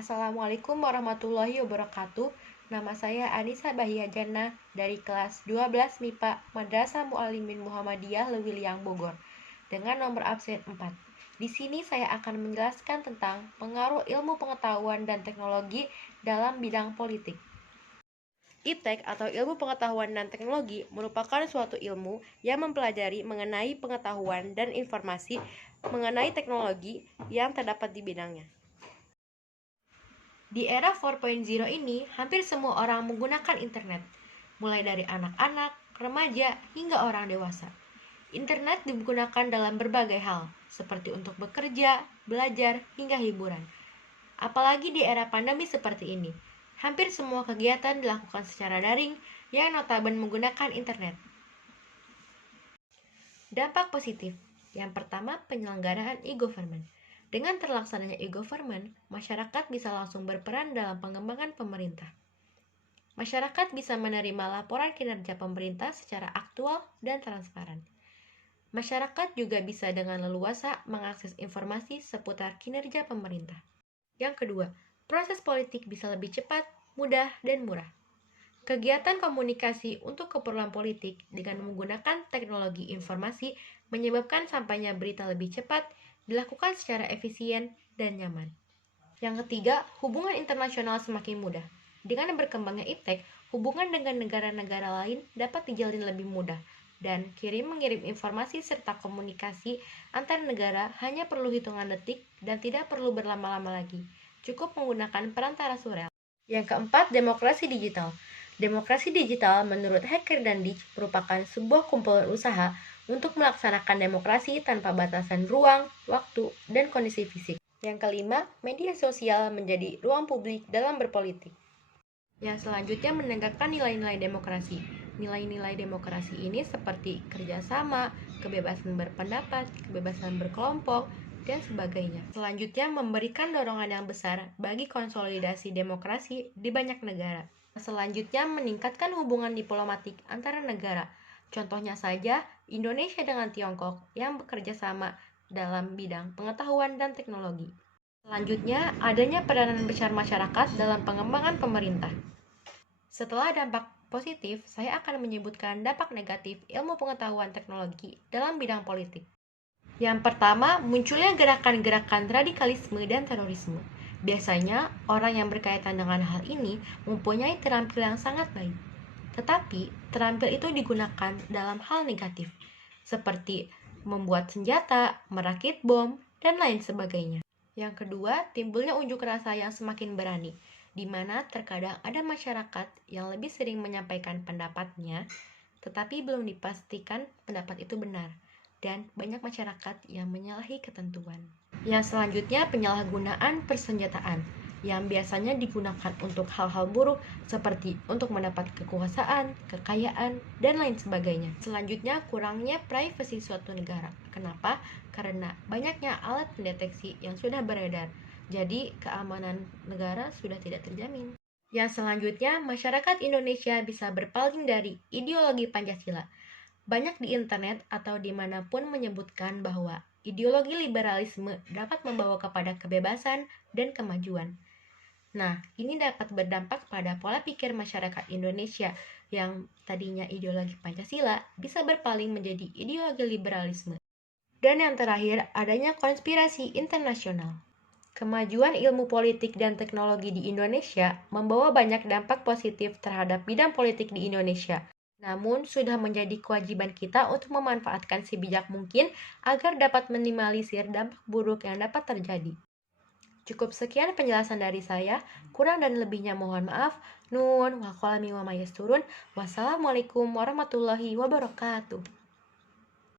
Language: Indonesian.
Assalamualaikum warahmatullahi wabarakatuh. Nama saya Anissa Bahia Jannah dari kelas 12 MIPA Madrasah Muallimin Muhammadiyah Lewiliang Bogor dengan nomor absen 4. Di sini saya akan menjelaskan tentang pengaruh ilmu pengetahuan dan teknologi dalam bidang politik. Iptek atau ilmu pengetahuan dan teknologi merupakan suatu ilmu yang mempelajari mengenai pengetahuan dan informasi mengenai teknologi yang terdapat di bidangnya. Di era 4.0 ini, hampir semua orang menggunakan internet, mulai dari anak-anak, remaja, hingga orang dewasa. Internet digunakan dalam berbagai hal, seperti untuk bekerja, belajar, hingga hiburan. Apalagi di era pandemi seperti ini, hampir semua kegiatan dilakukan secara daring yang notabene menggunakan internet. Dampak positif. Yang pertama, penyelenggaraan e-government. Dengan terlaksananya e-government, masyarakat bisa langsung berperan dalam pengembangan pemerintah. Masyarakat bisa menerima laporan kinerja pemerintah secara aktual dan transparan. Masyarakat juga bisa dengan leluasa mengakses informasi seputar kinerja pemerintah. Yang kedua, proses politik bisa lebih cepat, mudah, dan murah. Kegiatan komunikasi untuk keperluan politik dengan menggunakan teknologi informasi menyebabkan sampainya berita lebih cepat, dilakukan secara efisien dan nyaman. Yang ketiga, hubungan internasional semakin mudah. Dengan berkembangnya iptek, hubungan dengan negara-negara lain dapat dijalin lebih mudah, dan kirim-mengirim informasi serta komunikasi antar negara hanya perlu hitungan detik dan tidak perlu berlama-lama lagi. Cukup menggunakan perantara surel. Yang keempat, demokrasi digital. Demokrasi digital menurut Hacker dan Dich merupakan sebuah kumpulan usaha untuk melaksanakan demokrasi tanpa batasan ruang, waktu, dan kondisi fisik. Yang kelima, media sosial menjadi ruang publik dalam berpolitik. Yang selanjutnya menegakkan nilai-nilai demokrasi. Nilai-nilai demokrasi ini seperti kerjasama, kebebasan berpendapat, kebebasan berkelompok, dan sebagainya. Selanjutnya memberikan dorongan yang besar bagi konsolidasi demokrasi di banyak negara. Selanjutnya meningkatkan hubungan diplomatik antara negara. Contohnya saja Indonesia dengan Tiongkok yang bekerja sama dalam bidang pengetahuan dan teknologi. Selanjutnya, adanya peranan besar masyarakat dalam pengembangan pemerintah. Setelah dampak positif, saya akan menyebutkan dampak negatif ilmu pengetahuan teknologi dalam bidang politik. Yang pertama, munculnya gerakan-gerakan radikalisme dan terorisme. Biasanya, orang yang berkaitan dengan hal ini mempunyai terampil yang sangat baik. Tetapi, terampil itu digunakan dalam hal negatif, seperti membuat senjata, merakit bom, dan lain sebagainya. Yang kedua, timbulnya unjuk rasa yang semakin berani, di mana terkadang ada masyarakat yang lebih sering menyampaikan pendapatnya, tetapi belum dipastikan pendapat itu benar, dan banyak masyarakat yang menyalahi ketentuan. Yang selanjutnya, penyalahgunaan persenjataan, yang biasanya digunakan untuk hal-hal buruk seperti untuk mendapat kekuasaan, kekayaan, dan lain sebagainya. Selanjutnya, kurangnya privasi suatu negara. Kenapa? Karena banyaknya alat pendeteksi yang sudah beredar, jadi keamanan negara sudah tidak terjamin. Yang selanjutnya, masyarakat Indonesia bisa berpaling dari ideologi Pancasila. Banyak di internet atau dimanapun menyebutkan bahwa ideologi liberalisme dapat membawa kepada kebebasan dan kemajuan. Nah, ini dapat berdampak pada pola pikir masyarakat Indonesia yang tadinya ideologi Pancasila bisa berpaling menjadi ideologi liberalisme. Dan yang terakhir, adanya konspirasi internasional. Kemajuan ilmu politik dan teknologi di Indonesia membawa banyak dampak positif terhadap bidang politik di Indonesia. Namun, sudah menjadi kewajiban kita untuk memanfaatkan sebijak mungkin agar dapat minimalisir dampak buruk yang dapat terjadi. Cukup sekian penjelasan dari saya, kurang dan lebihnya mohon maaf. Nun, wa qalami wa mayasturun. Wassalamualaikum warahmatullahi wabarakatuh.